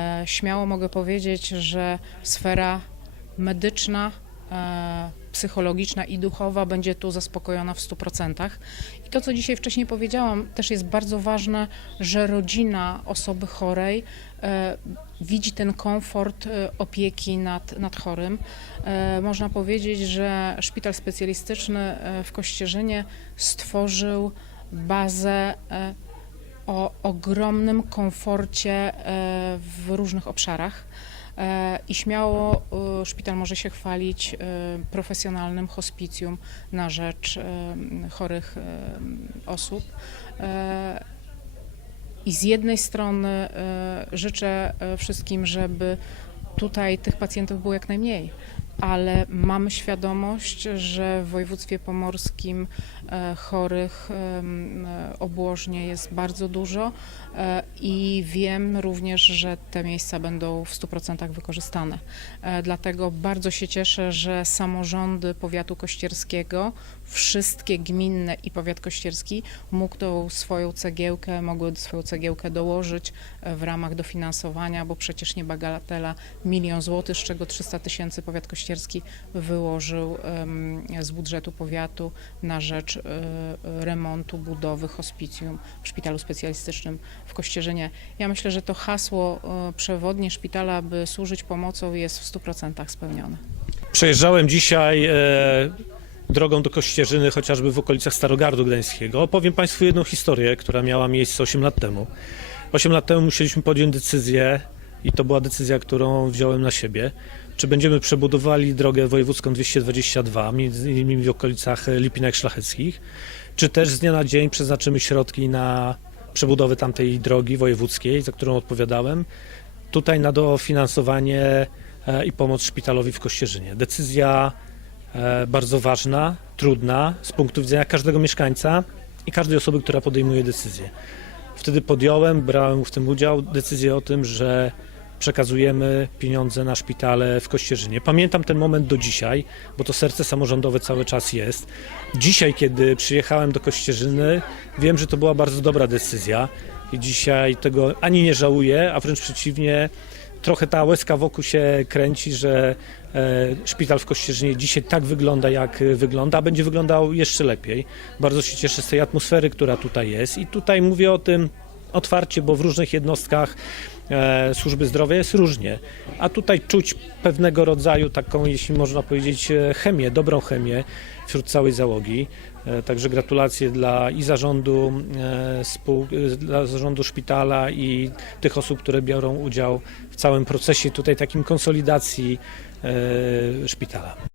E, Śmiało mogę powiedzieć, że sfera medyczna, e, psychologiczna i duchowa będzie tu zaspokojona w 100%. I to, co dzisiaj wcześniej powiedziałam, też jest bardzo ważne, że rodzina osoby chorej e, widzi ten komfort opieki nad, nad chorym. Można powiedzieć, że szpital specjalistyczny w Kościerzynie stworzył bazę o ogromnym komforcie e, w różnych obszarach. E, I śmiało e, szpital może się chwalić profesjonalnym hospicjum na rzecz chorych osób. I z jednej strony życzę wszystkim, żeby tutaj tych pacjentów było jak najmniej, ale mamy świadomość, że w województwie pomorskim e, chorych e, obłożnie jest bardzo dużo e, i wiem również, że te miejsca będą w 100% wykorzystane. Dlatego bardzo się cieszę, że samorządy powiatu kościerskiego, wszystkie gminne i powiat kościerski mógł tą swoją cegiełkę, mogły swoją cegiełkę dołożyć e, w ramach dofinansowania, bo przecież nie bagatela milion złotych, z czego 300 tysięcy powiat kościerski wyłożył z budżetu powiatu na rzecz e, remontu, budowy hospicjum w szpitalu specjalistycznym w Kościerzynie. Ja myślę, że to hasło e, przewodnie szpitala, by służyć pomocą jest w 100% spełnione. Przejeżdżałem dzisiaj e, drogą do Kościerzyny, chociażby w okolicach Starogardu Gdańskiego. Opowiem Państwu jedną historię, która miała miejsce 8 lat temu. 8 lat temu musieliśmy podjąć decyzję i to była decyzja, którą wziąłem na siebie. Czy będziemy przebudowali drogę wojewódzką 222, między innymi w okolicach Lipinek Szlacheckich, czy też z dnia na dzień przeznaczymy środki na przebudowę tamtej drogi wojewódzkiej, za którą odpowiadałem, tutaj na dofinansowanie e, i pomoc szpitalowi w Kościerzynie. Decyzja bardzo ważna, trudna z punktu widzenia każdego mieszkańca i każdej osoby, która podejmuje decyzję. Wtedy podjąłem, brałem w tym udział, decyzję o tym, że przekazujemy pieniądze na szpitale w Kościerzynie. Pamiętam ten moment do dzisiaj, bo to serce samorządowe cały czas jest. Dzisiaj, kiedy przyjechałem do Kościerzyny, wiem, że to była bardzo dobra decyzja i dzisiaj tego ani nie żałuję, a wręcz przeciwnie, trochę ta łezka wokół się kręci, że e, szpital w Kościerzynie dzisiaj tak wygląda, jak wygląda, a będzie wyglądał jeszcze lepiej. Bardzo się cieszę z tej atmosfery, która tutaj jest i tutaj mówię o tym otwarcie, bo w różnych jednostkach e, służby zdrowia jest różnie, a tutaj czuć pewnego rodzaju taką, jeśli można powiedzieć, e, chemię, dobrą chemię wśród całej załogi. E, Także gratulacje dla i zarządu, e, spół, e, dla zarządu szpitala i tych osób, które biorą udział w całym procesie tutaj takim konsolidacji e, szpitala.